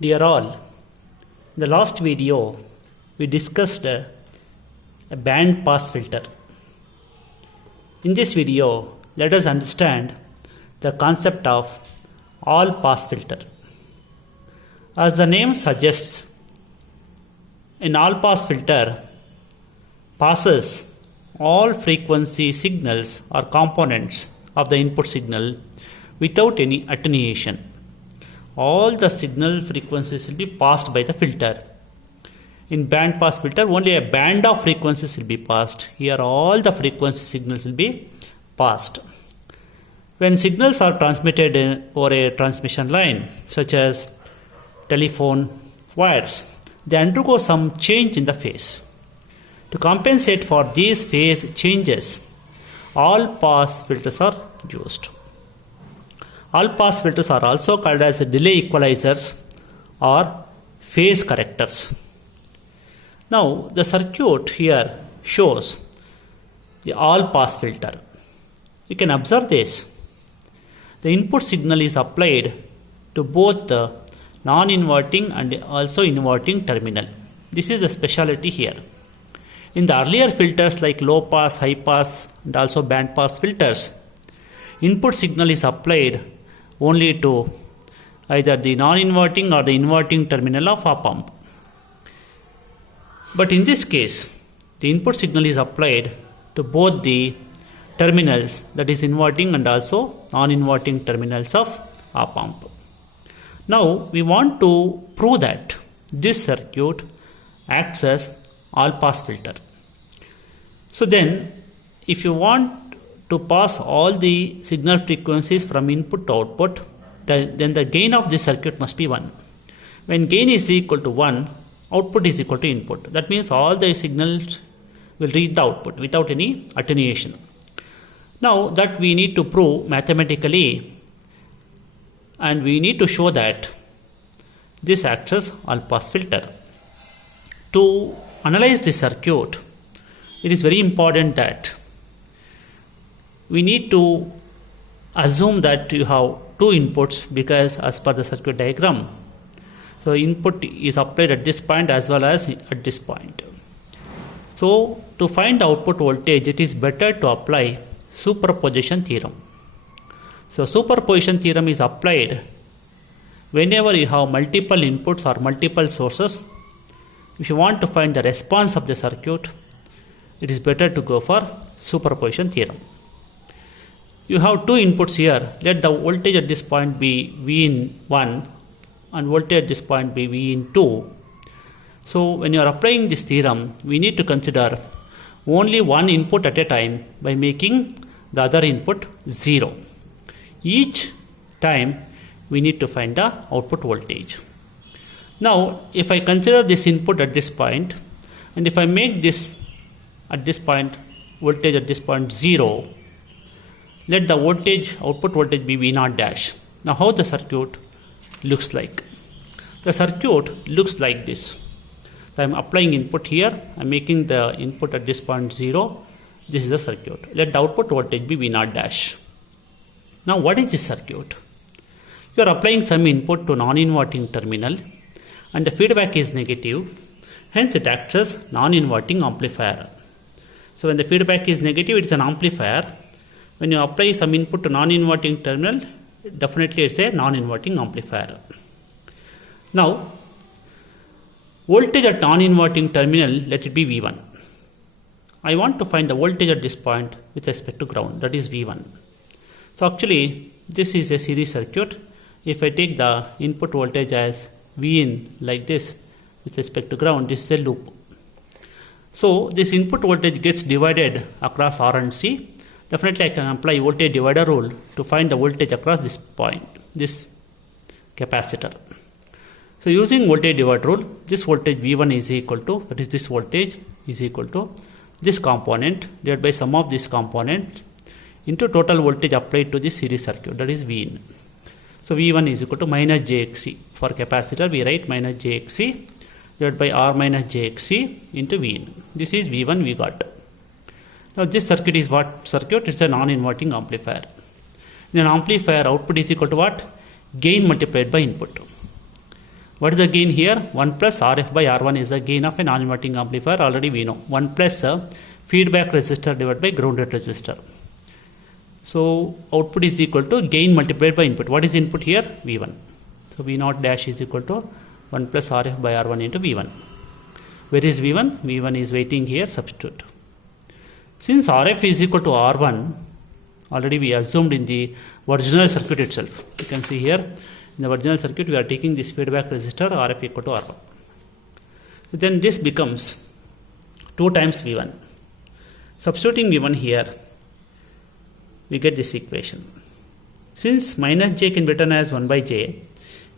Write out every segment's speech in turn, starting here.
Dear all, in the last video we discussed a band pass filter. In this video, let us understand the concept of all pass filter. As the name suggests, an all pass filter passes all frequency signals or components of the input signal without any attenuation. All the signal frequencies will be passed by the filter. In band pass filter, only a band of frequencies will be passed. Here all the frequency signals will be passed. When signals are transmitted over a transmission line, such as telephone wires, they undergo some change in the phase. To compensate for these phase changes, all pass filters are used. All pass filters are also called as delay equalizers or phase correctors. Now the circuit here shows the all pass filter. You can observe this. The input signal is applied to both the non-inverting and also inverting terminal. This is the specialty here. In the earlier filters like low pass, high pass and also band pass filters, input signal is applied only to either the non-inverting or the inverting terminal of op-amp. But in this case, the input signal is applied to both the terminals, that is inverting and also non-inverting terminals of op-amp. Now we want to prove that this circuit acts as all pass filter. So then, if you want to pass all the signal frequencies from input to output, then the gain of this circuit must be 1. When gain is equal to 1, output is equal to input. That means all the signals will reach the output without any attenuation. Now that we need to prove mathematically, and we need to show that this acts as all pass filter. To analyze this circuit, it is very important that we need to assume that you have two inputs, because as per the circuit diagram, so input is applied at this point as well as at this point. So to find the output voltage, it is better to apply superposition theorem. So superposition theorem is applied whenever you have multiple inputs or multiple sources. If you want to find the response of the circuit, it is better to go for superposition theorem. You have two inputs here. Let the voltage at this point be V in 1 and voltage at this point be V in 2. So when you are applying this theorem, we need to consider only one input at a time by making the other input 0. Each time we need to find the output voltage. Now if I consider this input at this point, and if I make this at this point voltage at this point 0, let the voltage output voltage be V0 dash. Now how the circuit looks like? The circuit looks like this. So I am applying input here, I am making the input at this point 0. This is the circuit. Let the output voltage be V0 dash. Now what is this circuit? You are applying some input to non-inverting terminal and the feedback is negative, hence it acts as non-inverting amplifier. So when the feedback is negative, it is an amplifier. When you apply some input to non-inverting terminal, definitely it's a non-inverting amplifier. Now, voltage at non-inverting terminal, let it be V1. I want to find the voltage at this point with respect to ground, that is V1. So actually, this is a series circuit. If I take the input voltage as V in like this with respect to ground, this is a loop. So this input voltage gets divided across R and C. Definitely I can apply voltage divider rule to find the voltage across this point, this capacitor. So using voltage divider rule, this voltage V1 is equal to, that is this voltage is equal to this component divided by sum of this component into total voltage applied to this series circuit, that is V in. So V1 is equal to minus JXC. For capacitor we write minus JXC divided by R minus JXC into V in. This is V1 we got. Now this circuit is what circuit? It's a non-inverting amplifier. In an amplifier, output is equal to what? Gain multiplied by input. What is the gain here? 1 plus Rf by R1 is the gain of a non-inverting amplifier. Already we know. 1 plus feedback resistor divided by grounded resistor. So output is equal to gain multiplied by input. What is input here? V1. So V0 dash is equal to 1 plus Rf by R1 into V1. Where is V1? V1 is waiting here, substitute. Since Rf is equal to R1, already we assumed in the original circuit itself. You can see here, in the original circuit we are taking this feedback resistor Rf equal to R1. So then this becomes 2 times V1. Substituting V1 here, we get this equation. Since minus j can be written as 1 by j,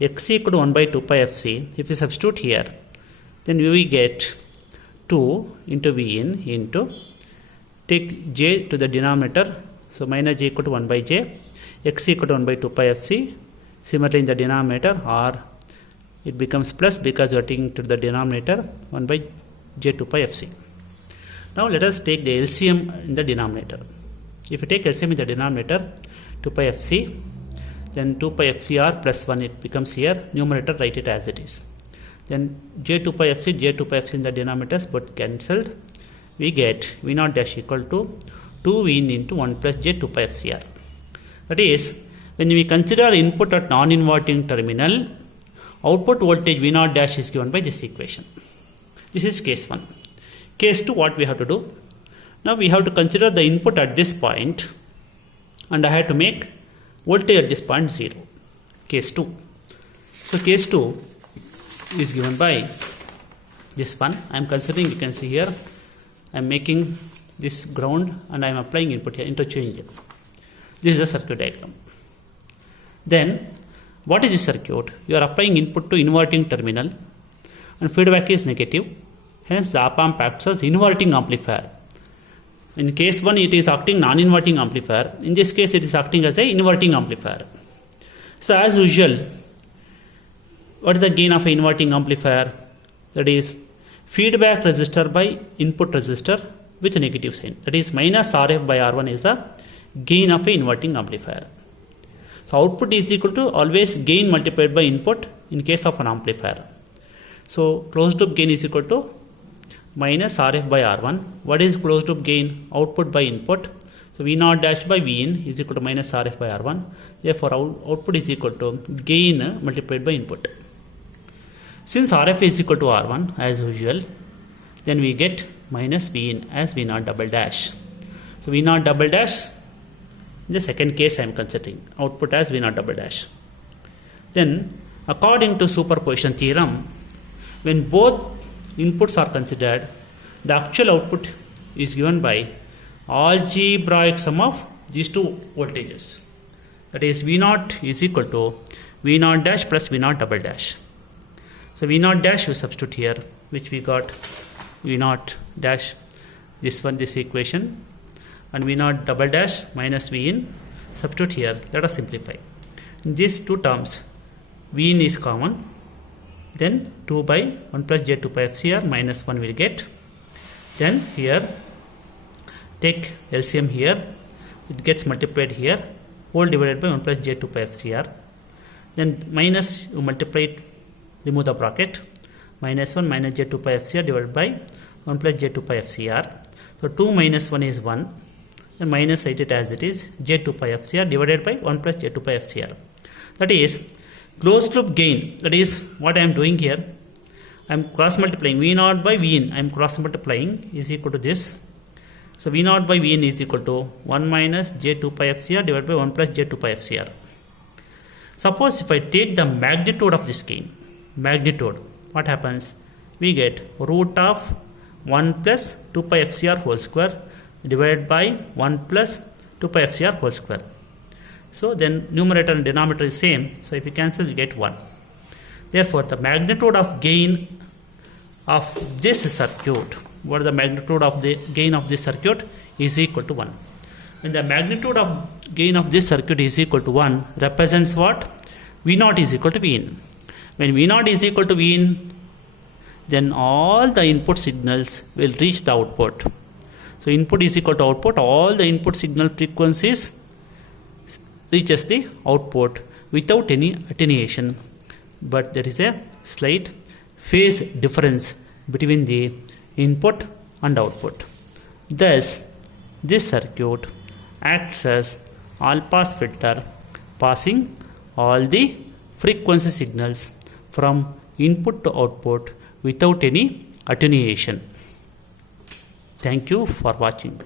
x equal to 1 by 2 pi fc, if we substitute here, then we get 2 into Vin into, take j to the denominator, so minus j equal to 1 by j, x equal to 1 by 2 pi fc. Similarly in the denominator, r, it becomes plus because we are taking to the denominator 1 by j 2 pi fc. Now let us take the LCM in the denominator. If you take LCM in the denominator, 2 pi fc, then 2 pi fcr plus 1 it becomes here, numerator write it as it is. Then j2 pi fc, j2 pi fc in the denominators but cancelled. We get V0 dash equal to 2 Vin into 1 plus j2 pi fcr. That is, when we consider input at non-inverting terminal, output voltage V0 dash is given by this equation. This is case 1. Case 2, what we have to do? Now we have to consider the input at this point and I have to make voltage at this point 0. Case 2. So case 2 is given by this one. I am considering, you can see here, I am making this ground and I am applying input here, interchange. This is a circuit diagram. Then, what is this circuit? You are applying input to inverting terminal and feedback is negative. Hence, the op amp acts as inverting amplifier. In case 1, it is acting non-inverting amplifier. In this case, it is acting as a inverting amplifier. So, as usual, what is the gain of an inverting amplifier? That is feedback resistor by input resistor with a negative sign. That is minus Rf by R1 is the gain of an inverting amplifier. So output is equal to always gain multiplied by input in case of an amplifier. So closed loop gain is equal to minus Rf by R1. What is closed loop gain? Output by input. So V0 dash by Vin is equal to minus Rf by R1. Therefore output is equal to gain multiplied by input. Since Rf is equal to R1 as usual, then we get minus Vin as V0 double dash. So V0 double dash, in the second case I am considering output as V0 double dash. Then according to superposition theorem, when both inputs are considered, the actual output is given by algebraic sum of these two voltages. That is V0 is equal to V0 dash plus V0 double dash. So V0 dash we substitute here, which we got V0 dash, this one, this equation, and V0 double dash minus Vin, substitute here. Let us simplify. In these two terms, Vin is common, then 2 by 1 plus j2 pi fcr minus 1 will get. Then here, take LCM here, it gets multiplied here, whole divided by 1 plus j2 pi fcr. Then minus, you multiply it, remove the bracket, minus 1 minus j2 pi fcr divided by 1 plus j2 pi fcr. So 2 minus 1 is 1, and minus write it as it is, j2 pi fcr divided by 1 plus j2 pi fcr. That is closed loop gain. That is what I am doing here. I am cross multiplying V0 by Vn. I am cross multiplying is equal to this. So V0 by Vn is equal to 1 minus j2 pi fcr divided by 1 plus j2 pi fcr. Suppose if I take the magnitude of this gain, magnitude, what happens? We get root of 1 plus 2 pi fcr whole square divided by 1 plus 2 pi fcr whole square. So then numerator and denominator is same. So if you cancel, you get 1. Therefore, the magnitude of gain of this circuit, what is the magnitude of the gain of this circuit, is equal to 1. When the magnitude of gain of this circuit is equal to 1, represents what? V0 is equal to Vn. When V0 is equal to Vn, then all the input signals will reach the output. So input is equal to output, all the input signal frequencies reaches the output without any attenuation. but there is a slight phase difference between the input and output. Thus, this circuit acts as all-pass filter, passing all the frequency signals from input to output without any attenuation. Thank you for watching.